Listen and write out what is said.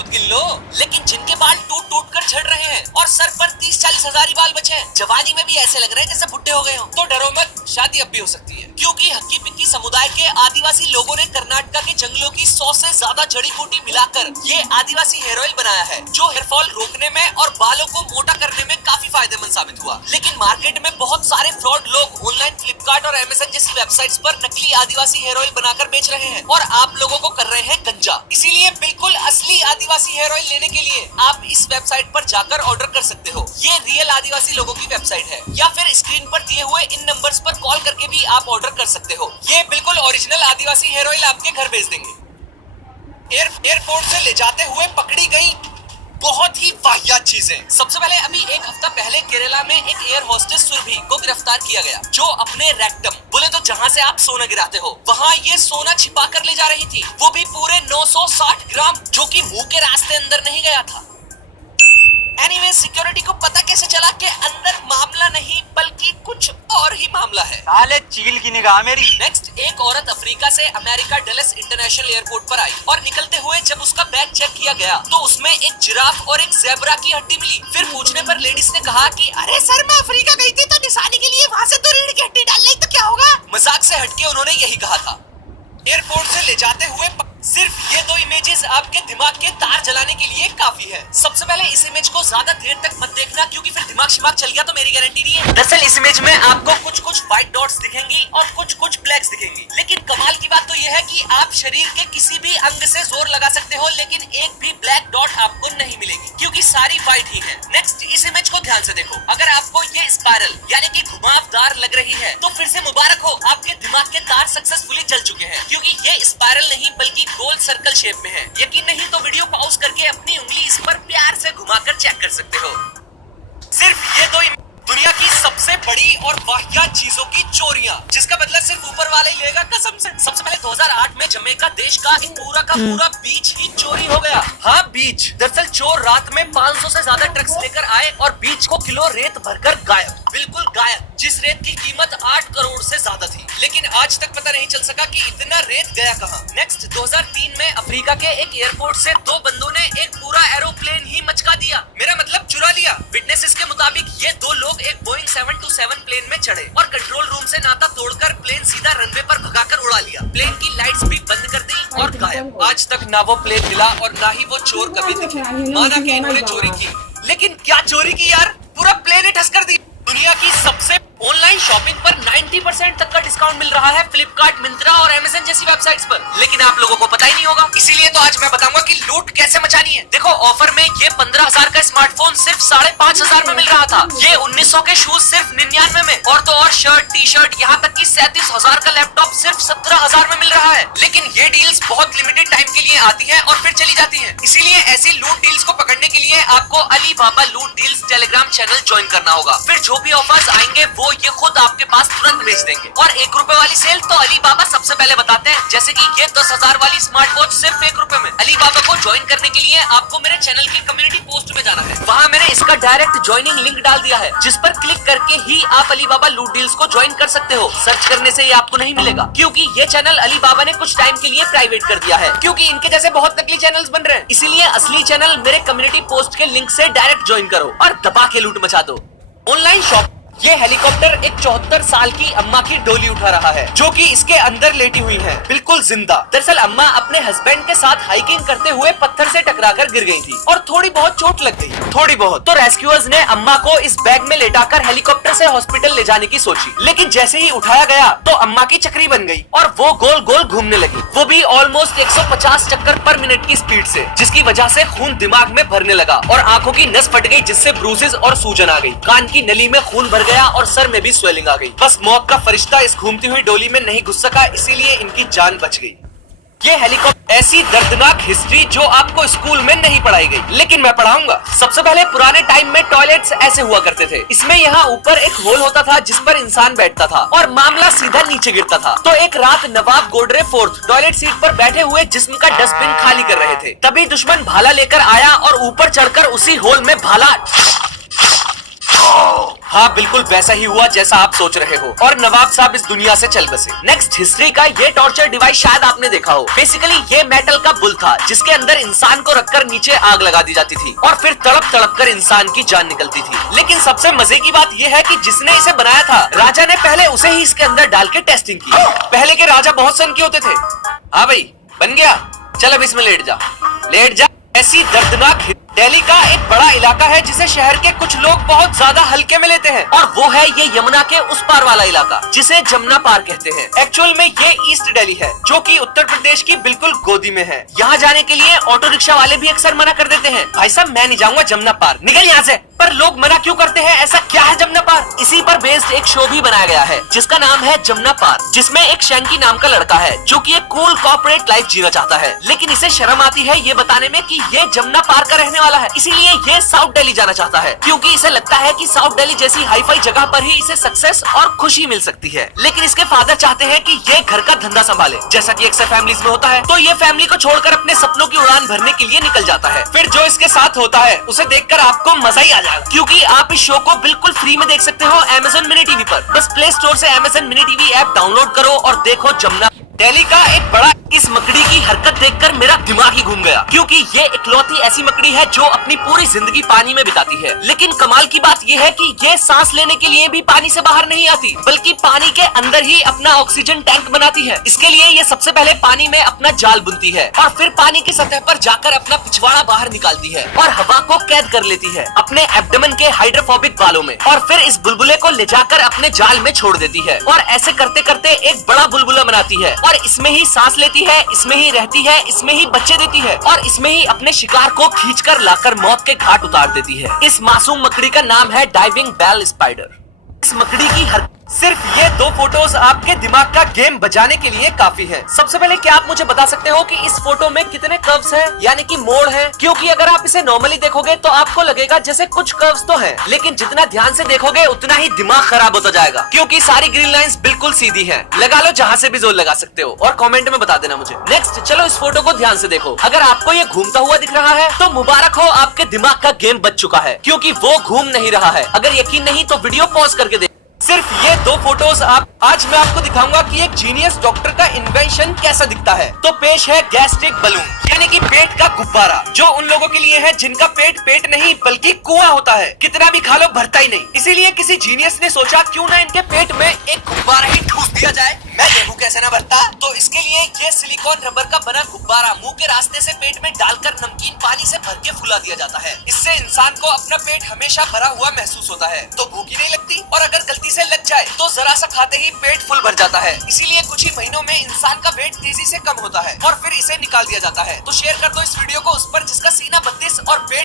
खुद गिन लो। लेकिन जिनके बाल टूट टूट कर झड़ रहे हैं और सर पर 30-40 हजार ही बाल बचे हैं, जवानी में भी ऐसे लग रहे हैं जैसे बुढ़े हो गए हो, तो डरो मत, शादी अब भी हो सकती है। क्योंकि हक्की पिक्की समुदाय के आदिवासी लोगों ने कर्नाटक के जंगलों की 100 से ज्यादा जड़ी बूटी मिलाकर ये आदिवासी हेयर ऑयल बनाया है, जो हेयर फॉल रोकने में और बालों को मोटा करने में काफी फायदेमंद साबित हुआ। लेकिन मार्केट में बहुत सारे फ्रॉड लोग ऑनलाइन फ्लिपकार्ट और अमेज़न जैसी वेबसाइट्स पर नकली आदिवासी हेयर ऑयल बनाकर बेच रहे हैं और आप लोगों को कर रहे हैं गंजा। इसीलिए बिल्कुल असली आदिवासी हेयर ऑयल लेने के लिए आप इस वेबसाइट पर जाकर ऑर्डर कर सकते हो। ये रियल आदिवासी लोगों की वेबसाइट है, या फिर स्क्रीन पर दिए हुए इन नंबर्स पर कॉल करके भी आप ऑर्डर कर सकते हो। ये बिल्कुल ओरिजिनल आदिवासी हेयर ऑयल आपके घर भेज देंगे। एयरपोर्ट से ले जाते हुए पकड़ी गई बहुत ही वाहियात चीजें। सबसे पहले अभी एक हफ्ता पहले केरला में एक एयर होस्टेस सुरभि को गिरफ्तार किया गया, जो अपने रेक्टम, बोले तो जहां से आप सोना गिराते हो, वहां ये सोना छिपा कर ले जा रही थी, वो भी पूरे 960 ग्राम, जो कि मुंह के रास्ते अंदर नहीं गया था। एनीवे, सिक्योरिटी को पता कैसे चला कि अंदर मामला नहीं बल्कि कुछ और ही मामला है। साले चील की निगाह मेरी। नेक्स्ट, एक औरत अफ्रीका से अमेरिका डलस इंटरनेशनल एयरपोर्ट पर आई और निकलते हुए जब उसका बैग चेक किया गया तो उसमें एक जिराफ और एक ज़ेब्रा की हड्डी मिली। फिर पूछने पर लेडीज ने कहा कि अरे सर, मैं अफ्रीका गई थी तो निशानी के लिए वहाँ से तो रीढ़ की हड्डी डाल ली तो क्या होगा। मजाक से हटके उन्होंने यही कहा था। एयरपोर्ट से ले जाते हुए सिर्फ ये 2 इमेजेस आपके दिमाग के तार जलाने के लिए काफी है। सबसे पहले इस इमेज को ज्यादा देर तक मत देखना, क्योंकि फिर दिमाग शिमाग चल गया तो मेरी गारंटी नहीं है। दरअसल इस इमेज में आपको कुछ व्हाइट डॉट्स दिखेंगी और कुछ ब्लैक्स दिखेंगी। लेकिन कमाल की बात तो ये है कि आप शरीर के किसी भी अंग से जोर लगा सकते हो, लेकिन एक भी ब्लैक डॉट आपको नहीं मिलेगी, क्योंकि सारी व्हाइट ही है। नेक्स्ट, इस इमेज को ध्यान से देखो। अगर आपको ये स्पाइरल यानी कि घुमावदार लग रही है तो फिर से मुबारक हो, आपके दिमाग के तार सक्सेसफुली जल चुके हैं, क्योंकि ये स्पाइरल नहीं बल्कि गोल सर्कल शेप में है। यकीन नहीं तो वीडियो पॉज करके अपनी उंगली इस पर प्यार से घुमाकर चेक कर सकते हो। सिर्फ ये 2 दुनिया की सबसे बड़ी और वाहियात चीजों की चोरियां, जिसका बदला सिर्फ ऊपर वाला ही लेगा कसम से। सबसे पहले 2008 में जमैका देश का एक पूरा का पूरा बीच ही चोरी हो गया। हाँ, बीच। दरअसल चोर रात में 500 से ज्यादा ट्रक्स लेकर आए और बीच को किलो रेत भरकर गायब, बिल्कुल गायब, जिस रेत की कीमत 8 करोड़ से ज्यादा थी। लेकिन आज तक पता नहीं चल सका कि इतना रेत गया कहाँ। नेक्स्ट, 2003 में अफ्रीका के एक एयरपोर्ट से 2 बंदों ने एक पूरा एरोप्लेन ही मचका दिया, मेरा मतलब चुरा लिया। विटनेसेस के मुताबिक ये 2 लोग एक बोइंग 727 प्लेन में चढ़े और कंट्रोल रूम से नाता तोड़कर प्लेन सीधा रनवे पर भगाकर उड़ा लिया। प्लेन की लाइट्स भी बंद कर दी और गायब। आज तक ना वो प्लेन मिला और ना ही वो चोर कभी दिखे। माना कि इन्होंने चोरी की, लेकिन क्या चोरी की यार, पूरा प्लेन ही ठस कर दी। दुनिया की सबसे ऑनलाइन शॉपिंग पर 90% तक का डिस्काउंट मिल रहा है फ्लिपकार्ट, मिंत्रा और अमेज़न जैसी वेबसाइट्स पर, लेकिन आप लोगों को पता ही नहीं होगा। इसीलिए तो आज मैं बताऊंगा कि लूट कैसे मचानी है। देखो, ऑफर में ये 15,000 का स्मार्टफोन सिर्फ 5,500 में मिल रहा था। ये 1900 के शूज सिर्फ 99 में, और तो और शर्ट, टी शर्ट, यहाँ तक कि 37,000 का लैपटॉप सिर्फ 17,000 में मिल रहा है। लेकिन ये डील्स बहुत लिमिटेड टाइम के लिए आती है और फिर चली जाती है। इसीलिए ऐसी लूट डील्स को पकड़ने के लिए आपको अलीबाबा लूट डील्स टेलीग्राम चैनल ज्वाइन करना होगा। फिर जो भी ऑफर्स आएंगे वो ये खुद आपके पास तुरंत भेज देंगे। और 1 रुपए वाली सेल तो अलीबाबा सबसे पहले बताते हैं, जैसे कि ये 10,000 वाली स्मार्ट वॉच सिर्फ 1 रुपए में। अलीबाबा को ज्वाइन करने के लिए आपको मेरे चैनल की कम्युनिटी पोस्ट में जाना है। वहाँ मैंने इसका डायरेक्ट ज्वाइनिंग लिंक डाल दिया है, जिस पर क्लिक करके ही आप अलीबाबा लूट डील्स को ज्वाइन कर सकते हो। सर्च करने से ये आपको नहीं मिलेगा, क्योंकि ये चैनल अलीबाबा ने कुछ टाइम के लिए प्राइवेट कर दिया है, क्योंकि इनके जैसे बहुत नकली चैनल्स बन रहे हैं। इसीलिए असली चैनल मेरे कम्युनिटी पोस्ट के लिंक से डायरेक्ट ज्वाइन करो और दबा के लूट मचा दो। Online shop. ये हेलीकॉप्टर एक 74 साल की अम्मा की डोली उठा रहा है, जो कि इसके अंदर लेटी हुई है, बिल्कुल जिंदा। दरअसल अम्मा अपने हस्बैंड के साथ हाइकिंग करते हुए पत्थर से टकराकर गिर गई थी और थोड़ी बहुत चोट लग गई, थोड़ी बहुत। तो रेस्क्यूअर्स ने अम्मा को इस बैग में लेटाकर हेलीकॉप्टर से हॉस्पिटल ले जाने की सोची, लेकिन जैसे ही उठाया गया तो अम्मा की चक्री बन गई और वो गोल गोल घूमने लगी, वो भी ऑलमोस्ट 150 चक्कर पर मिनट की स्पीड से, जिसकी वजह से खून दिमाग में भरने लगा और आंखों की नस फट गई, जिससे ब्रूसेस और सूजन आ गई। कान की नली में खून भर गया और सर में भी स्वेलिंग आ गई। बस मौत का फरिश्ता इस घूमती हुई डोली में नहीं घुस सका, इसीलिए इनकी जान बच गई। ये हेलीकॉप्टर ऐसी दर्दनाक हिस्ट्री जो आपको स्कूल में नहीं पढ़ाई गई, लेकिन मैं पढ़ाऊंगा। सबसे पहले पुराने टाइम में टॉयलेट्स ऐसे हुआ करते थे। इसमें यहाँ ऊपर एक होल होता था जिस पर इंसान बैठता था और मामला सीधा नीचे गिरता था। तो एक रात नवाब गोडरे फोर्थ टॉयलेट सीट पर बैठे हुए जिस्म का डस्टबिन खाली कर रहे थे, तभी दुश्मन भाला लेकर आया और ऊपर चढ़कर उसी होल में भाला हाँ, बिल्कुल वैसा ही हुआ जैसा आप सोच रहे हो और नवाब साहब इस दुनिया से चल बसे। नेक्स्ट हिस्ट्री का ये टॉर्चर डिवाइस शायद आपने देखा हो। बेसिकली ये मेटल का बुल था जिसके अंदर इंसान को रखकर नीचे आग लगा दी जाती थी और फिर तड़प तड़प कर इंसान की जान निकलती थी। लेकिन सबसे मजे की बात ये है कि जिसने इसे बनाया था राजा ने पहले उसे ही इसके अंदर डाल के टेस्टिंग की। पहले के राजा बहुत सन के होते थे। हाँ भाई बन गया, चल अब इसमें लेट जा, लेट जा। ऐसी दर्दनाक दिल्ली का एक बड़ा इलाका है जिसे शहर के कुछ लोग बहुत ज्यादा हल्के में लेते हैं और वो है ये यमुना के उस पार वाला इलाका जिसे जमुना पार कहते हैं। एक्चुअल में ये ईस्ट दिल्ली है जो कि उत्तर प्रदेश की बिल्कुल गोदी में है। यहाँ जाने के लिए ऑटो रिक्शा वाले भी अक्सर मना कर देते हैं, भाई साहब मैं नहीं जाऊंगा जमुना पार, निकल यहाँ से। पर लोग मना क्यों करते हैं, ऐसा क्या है जमुना पार? इसी पर बेस्ड एक शो भी बनाया गया है जिसका नाम है जमुना पार, जिसमें एक शैंकी नाम का लड़का है जो कि एक कूल कॉर्पोरेट लाइफ जीना चाहता है, लेकिन इसे शर्म आती है ये बताने में कि ये जमुना पार का रहने वाला है। इसीलिए ये साउथ दिल्ली जाना चाहता है क्योंकि इसे लगता है कि साउथ दिल्ली जैसी हाईफाई जगह पर ही इसे सक्सेस और खुशी मिल सकती है। लेकिन इसके फादर चाहते हैं कि ये घर का धंधा संभाले जैसा कि अक्सर फैमिलीज में होता है। तो ये फैमिली को छोड़कर अपने सपनों की उड़ान भरने के लिए निकल जाता है। फिर जो इसके साथ होता है उसे देखकर आपको मजा ही आ जाएगा, क्योंकि आप इस शो को बिल्कुल फ्री में देख सकते हो Amazon मिनी टीवी पर। बस प्ले स्टोर से Amazon mini TV app download करो और देखो जमुना। दिल्ली का एक बड़ा इस मकड़ी की हरकत देखकर मेरा दिमाग ही घूम गया, क्योंकि ये इकलौती ऐसी मकड़ी है जो अपनी पूरी जिंदगी पानी में बिताती है। लेकिन कमाल की बात ये है कि ये सांस लेने के लिए भी पानी से बाहर नहीं आती, बल्कि पानी के अंदर ही अपना ऑक्सीजन टैंक बनाती है। इसके लिए ये सबसे पहले पानी में अपना जाल बुनती है और फिर पानी की सतह पर जाकर अपना पिछवाड़ा बाहर निकालती है और हवा को कैद कर लेती है अपने एब्डोमेन के हाइड्रोफोबिक बालों में, और फिर इस बुलबुले को ले जाकर अपने जाल में छोड़ देती है और ऐसे करते करते एक बड़ा बुलबुला बनाती है और इसमें ही सांस लेती है, इसमें ही रहती है, इसमें ही बच्चे देती है और इसमें ही अपने शिकार को खींचकर लाकर मौत के घाट उतार देती है। इस मासूम मकड़ी का नाम है डाइविंग बेल स्पाइडर। इस मकड़ी की सिर्फ ये 2 फोटोज आपके दिमाग का गेम बजाने के लिए काफी है। सबसे पहले क्या आप मुझे बता सकते हो कि इस फोटो में कितने कर्व्स हैं, यानी कि मोड़ हैं? क्योंकि अगर आप इसे नॉर्मली देखोगे तो आपको लगेगा जैसे कुछ कर्व्स तो हैं, लेकिन जितना ध्यान से देखोगे उतना ही दिमाग खराब होता जाएगा, क्योंकि सारी ग्रीन लाइंस बिल्कुल सीधी हैं। लगा लो जहाँ से भी जोर लगा सकते हो और कमेंट में बता देना मुझे। नेक्स्ट चलो इस फोटो को ध्यान से देखो। अगर आपको ये घूमता हुआ दिख रहा है तो मुबारक हो, आपके दिमाग का गेम बच चुका है, क्योंकि वो घूम नहीं रहा है। अगर यकीन नहीं तो वीडियो पॉज करके देखो। सिर्फ ये 2 फोटोज आज मैं आपको दिखाऊंगा कि एक जीनियस डॉक्टर का इन्वेंशन कैसा दिखता है। तो पेश है गैस्ट्रिक बलून, यानी कि पेट का गुब्बारा, जो उन लोगों के लिए है जिनका पेट नहीं बल्कि कुआं होता है, कितना भी खा लो भरता ही नहीं। इसीलिए किसी जीनियस ने सोचा क्यों ना इनके पेट में एक गुब्बारा ही ठूस दिया जाए। मैं देखूं कैसे ना भरता। तो इसके लिए ये सिलिकॉन रबर का बना गुब्बारा मुंह के रास्ते से पेट में डालकर नमकीन पानी से भर के फुला दिया जाता है। इससे इंसान को अपना पेट हमेशा भरा हुआ महसूस होता है, तो भूख ही नहीं लगती, और अगर गलती से लग जाए तो जरा सा खाते ही पेट फुल भर जाता है। इसीलिए कुछ ही महीनों में इंसान का वेट तेजी से कम होता है और फिर इसे निकाल दिया जाता है। तो शेयर कर दो इस वीडियो को उस पर जिसका सीना 32 और पेट